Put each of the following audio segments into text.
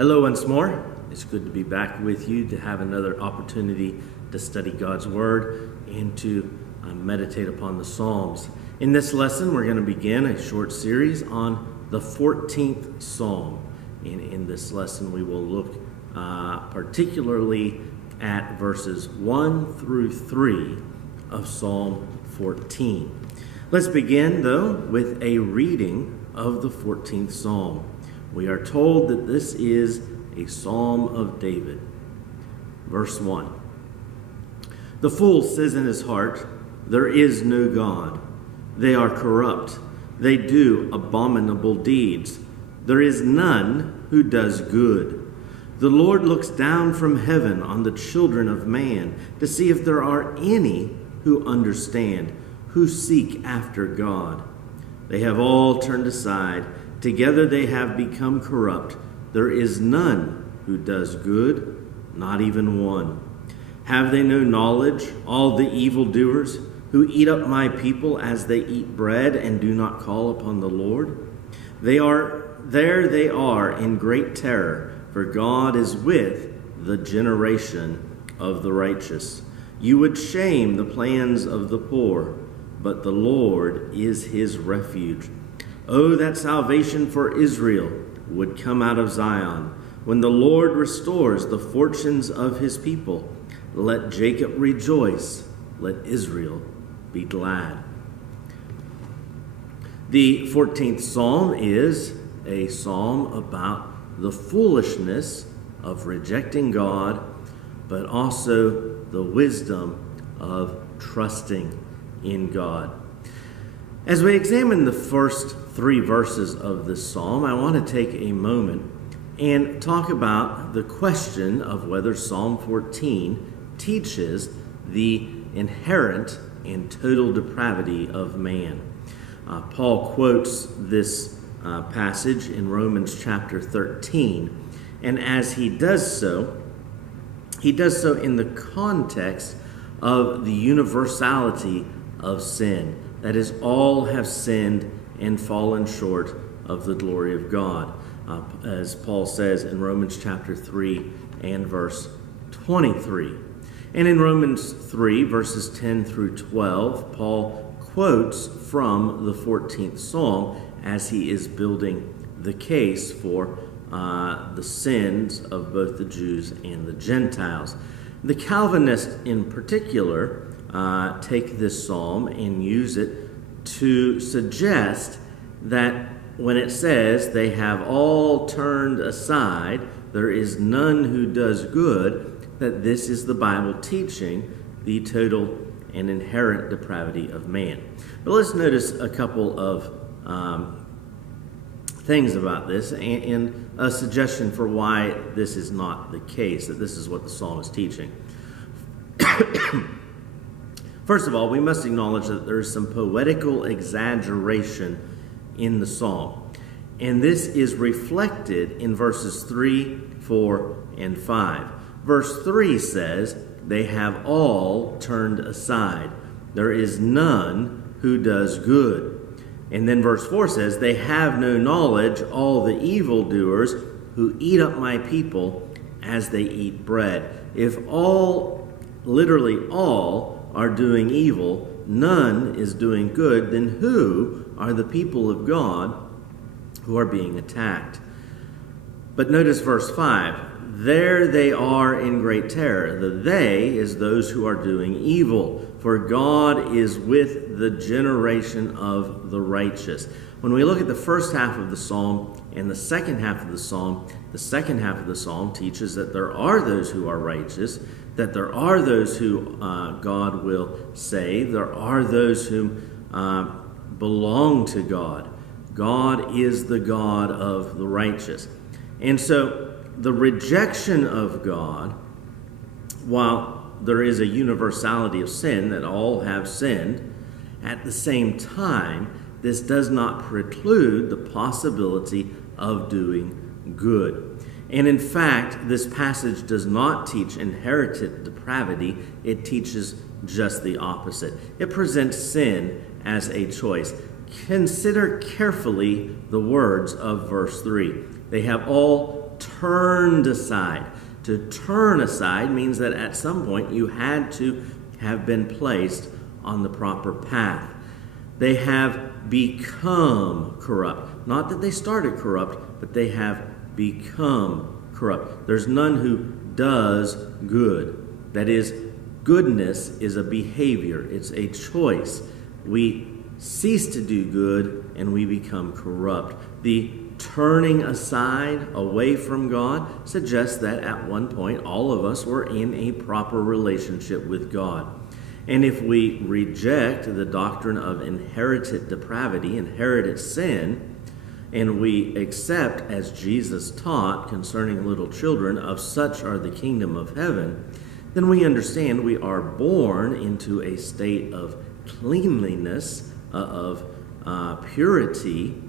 Hello once more. It's good to be back with you, to have another opportunity to study God's Word and to meditate upon the Psalms. In this lesson, we're going to begin a short series on the 14th Psalm. And in this lesson, we will look particularly at verses 1 through 3 of Psalm 14. Let's begin, though, with a reading of the 14th Psalm. We are told that this is a Psalm of David. Verse 1. The fool says in his heart, "There is no God." They are corrupt. They do abominable deeds. There is none who does good. The Lord looks down from heaven on the children of man to see if there are any who understand, who seek after God. They have all turned aside. Together they have become corrupt. There is none who does good, not even one. Have they no knowledge, all the evildoers, who eat up my people as they eat bread and do not call upon the Lord? They are in great terror, for God is with the generation of the righteous. You would shame the plans of the poor, but the Lord is his refuge. Oh, that salvation for Israel would come out of Zion. When the Lord restores the fortunes of his people, let Jacob rejoice, let Israel be glad. The 14th Psalm is a psalm about the foolishness of rejecting God, but also the wisdom of trusting in God. As we examine the first 3 verses of this psalm, I want to take a moment and talk about the question of whether Psalm 14 teaches the inherent and total depravity of man. Paul quotes this passage in Romans chapter 13, and as he does so in the context of the universality of sin. That is, all have sinned and fallen short of the glory of God. As Paul says in Romans chapter 3 and verse 23. And in Romans 3, verses 10 through 12, Paul quotes from the 14th Psalm as he is building the case for the sins of both the Jews and the Gentiles. The Calvinists in particular take this psalm and use it to suggest that when it says they have all turned aside, there is none who does good, that this is the Bible teaching the total and inherent depravity of man. But let's notice a couple of things about this and a suggestion for why this is not the case, that this is what the psalm is teaching. First of all, we must acknowledge that there is some poetical exaggeration in the psalm. And this is reflected in verses 3, 4, and 5. Verse 3 says, they have all turned aside. There is none who does good. And then verse 4 says, they have no knowledge, all the evildoers who eat up my people as they eat bread. If all, literally all, are doing evil, none is doing good, then who are the people of God who are being attacked? But notice verse 5. There they are in great terror. The they is those who are doing evil, for God is with the generation of the righteous. When we look at the first half of the psalm and the second half of the psalm teaches that there are those who are righteous, that there are those who God will save, there are those who belong to God. God is the God of the righteous. And so the rejection of God, while there is a universality of sin, that all have sinned, at the same time, this does not preclude the possibility of doing good. And in fact, this passage does not teach inherited depravity. It teaches just the opposite. It presents sin as a choice. Consider carefully the words of verse 3. They have all turned aside. To turn aside means that at some point you had to have been placed on the proper path. They have become corrupt. Not that they started corrupt, but they have become corrupt. There's none who does good. That is, goodness is a behavior. It's a choice. We cease to do good and we become corrupt. The turning aside away from God suggests that at one point all of us were in a proper relationship with God. And if we reject the doctrine of inherited depravity, inherited sin, and we accept, as Jesus taught concerning little children, of such are the kingdom of heaven, then we understand we are born into a state of cleanliness, of purity,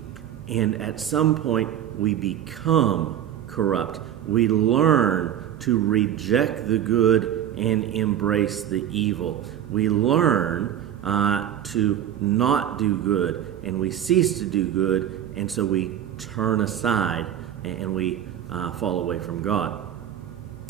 and at some point we become corrupt. We learn to reject the good and embrace the evil. We learn to not do good, and we cease to do good, and so we turn aside and we fall away from God.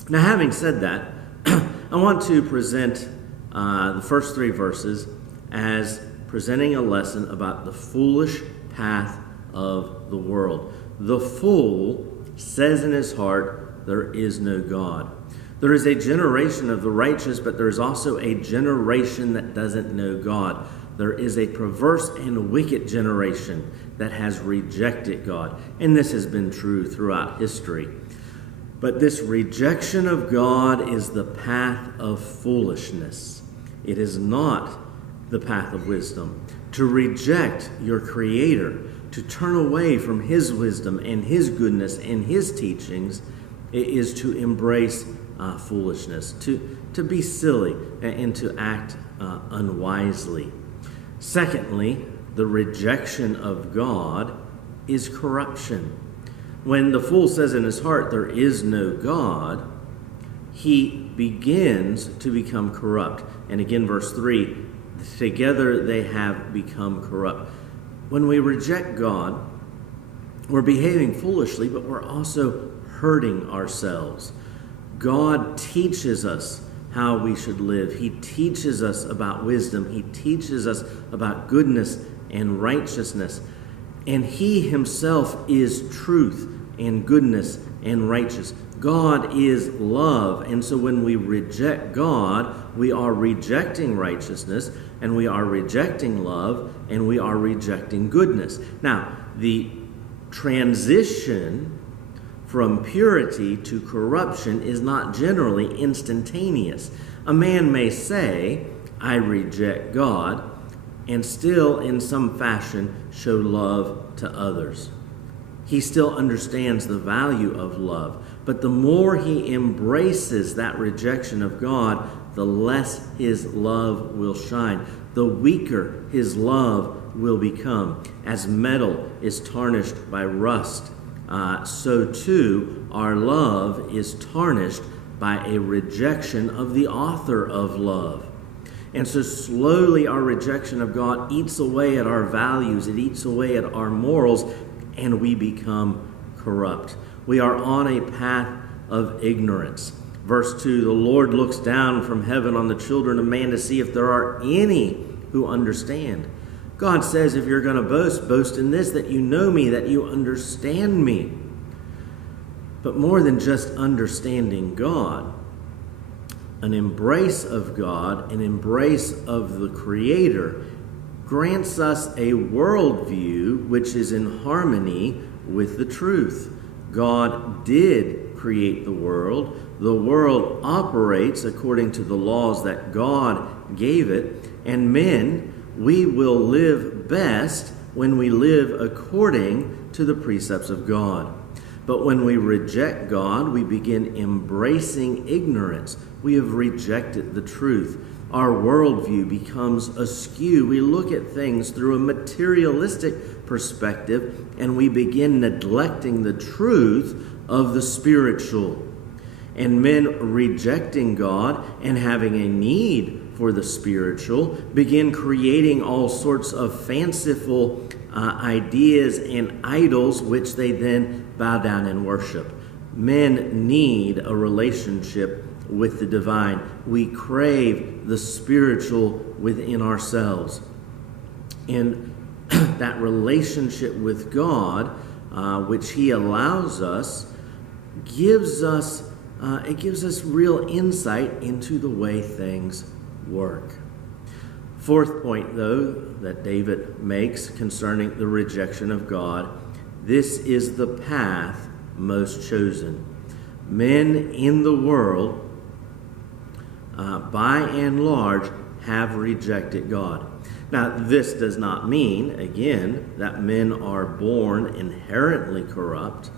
Now, having said that, I want to present the first 3 verses as presenting a lesson about the foolish path of the world. The fool says in his heart, there is no God. There is a generation of the righteous, but there is also a generation that doesn't know God. There is a perverse and wicked generation that has rejected God. And this has been true throughout history. But this rejection of God is the path of foolishness. It is not the path of wisdom. To reject your Creator, to turn away from His wisdom and His goodness and His teachings, is to embrace foolishness, to be silly and to act unwisely. Secondly, the rejection of God is corruption. When the fool says in his heart, there is no God, he begins to become corrupt. And again, verse 3, together they have become corrupt. When we reject God, we're behaving foolishly, but we're also hurting ourselves. God teaches us how we should live. He teaches us about wisdom. He teaches us about goodness and righteousness. And He Himself is truth and goodness and righteous. God is love. And so when we reject God, we are rejecting righteousness, and we are rejecting love, and we are rejecting goodness. Now, the transition from purity to corruption is not generally instantaneous. A man may say, I reject God, and still in some fashion show love to others. He still understands the value of love. But the more he embraces that rejection of God, the less his love will shine. The weaker his love will become. As metal is tarnished by rust, so too our love is tarnished by a rejection of the author of love. And so slowly our rejection of God eats away at our values, it eats away at our morals, and we become corrupt. We are on a path of ignorance. Verse 2, the Lord looks down from heaven on the children of man to see if there are any who understand. God says, if you're going to boast, boast in this, that you know me, that you understand me. But more than just understanding God, an embrace of God, an embrace of the Creator, grants us a worldview which is in harmony with the truth. God did create the world. The world operates according to the laws that God gave it. And men, we will live best when we live according to the precepts of God. But when we reject God, we begin embracing ignorance. We have rejected the truth. Our worldview becomes askew. We look at things through a materialistic perspective, and we begin neglecting the truth of the spiritual. And men rejecting God and having a need for the spiritual begin creating all sorts of fanciful ideas and idols which they then bow down and worship. Men need a relationship with the divine. We crave the spiritual within ourselves. And that relationship with God, which he allows us, gives us real insight into the way things work. Fourth point, though, that David makes concerning the rejection of God, this is the path most chosen. Men in the world, by and large, have rejected God. Now, this does not mean, again, that men are born inherently corrupt,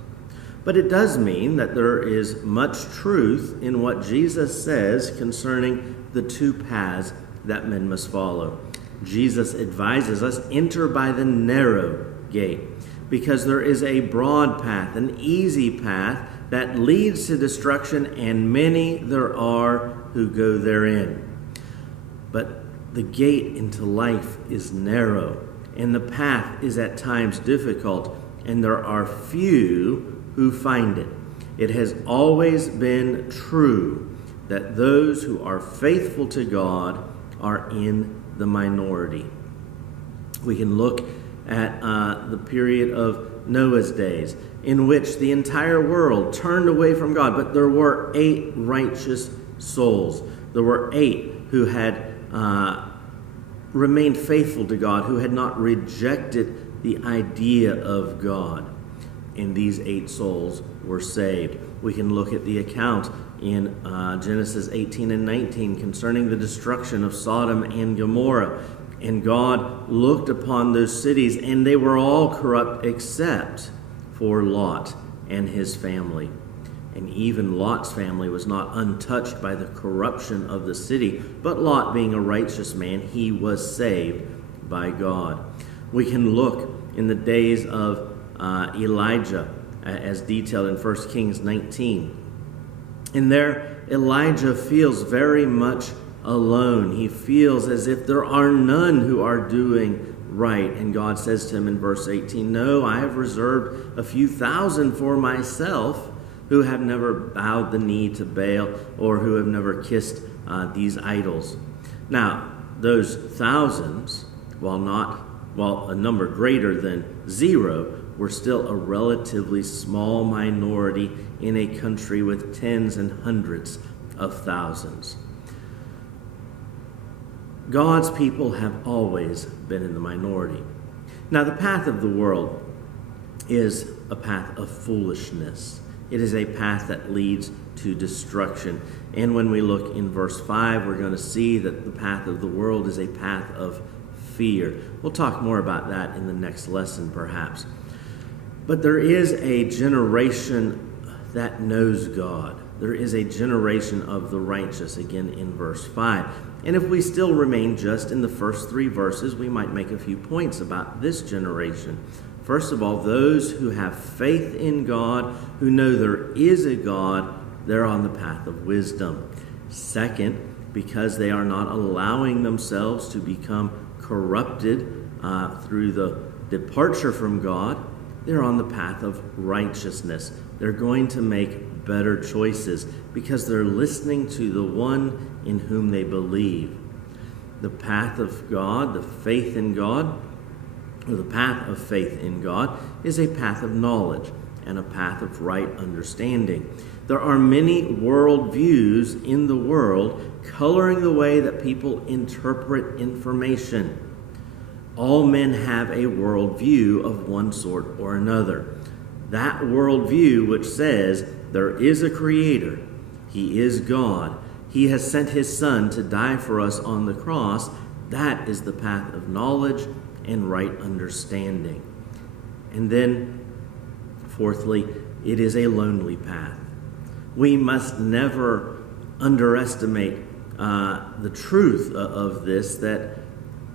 but it does mean that there is much truth in what Jesus says concerning the two paths that men must follow. Jesus advises us, enter by the narrow gate, because there is a broad path, an easy path that leads to destruction, and many there are who go therein. But the gate into life is narrow, and the path is at times difficult, and there are few who find it. It has always been true that those who are faithful to God are in the minority. We can look at the period of Noah's days, in which the entire world turned away from God, but there were 8 righteous souls. There were 8 who had remained faithful to God, who had not rejected the idea of God. And these 8 souls were saved. We can look at the account in Genesis 18 and 19 concerning the destruction of Sodom and Gomorrah. And God looked upon those cities, and they were all corrupt except for Lot and his family. And even Lot's family was not untouched by the corruption of the city, but Lot, being a righteous man, he was saved by God. We can look in the days of Elijah, as detailed in 1 Kings 19. And there, Elijah feels very much alone. He feels as if there are none who are doing right. And God says to him in verse 18, no, I have reserved a few thousand for myself who have never bowed the knee to Baal or who have never kissed these idols. Now, those thousands, while a number greater than 0, were still a relatively small minority in a country with tens and hundreds of thousands. God's people have always been in the minority. Now, the path of the world is a path of foolishness. It is a path that leads to destruction. And when we look in verse 5, we're going to see that the path of the world is a path of fear. We'll talk more about that in the next lesson, perhaps. But there is a generation that knows God. There is a generation of the righteous, again in verse 5. And if we still remain just in the first 3 verses, we might make a few points about this generation. First of all, those who have faith in God, who know there is a God, they're on the path of wisdom. Second, because they are not allowing themselves to become corrupted through the departure from God, they're on the path of righteousness. They're going to make better choices because they're listening to the one in whom they believe. The path of God, the faith in God, or the path of faith in God, is a path of knowledge and a path of right understanding. There are many worldviews in the world coloring the way that people interpret information. All men have a worldview of one sort or another. That worldview which says there is a creator, he is God, he has sent his son to die for us on the cross, that is the path of knowledge and right understanding. And then, fourthly, it is a lonely path. We must never underestimate the truth of this, that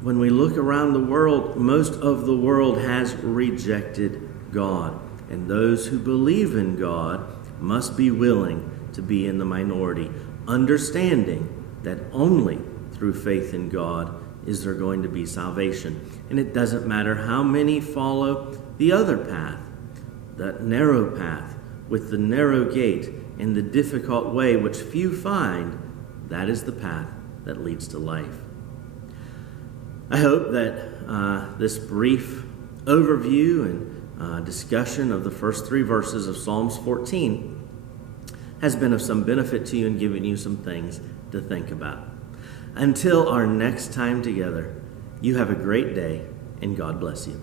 when we look around the world, most of the world has rejected God. And those who believe in God must be willing to be in the minority, understanding that only through faith in God is there going to be salvation. And it doesn't matter how many follow the other path, that narrow path, with the narrow gate and the difficult way which few find, that is the path that leads to life. I hope that this brief overview and discussion of the first 3 verses of Psalms 14 has been of some benefit to you and given you some things to think about. Until our next time together, you have a great day, and God bless you.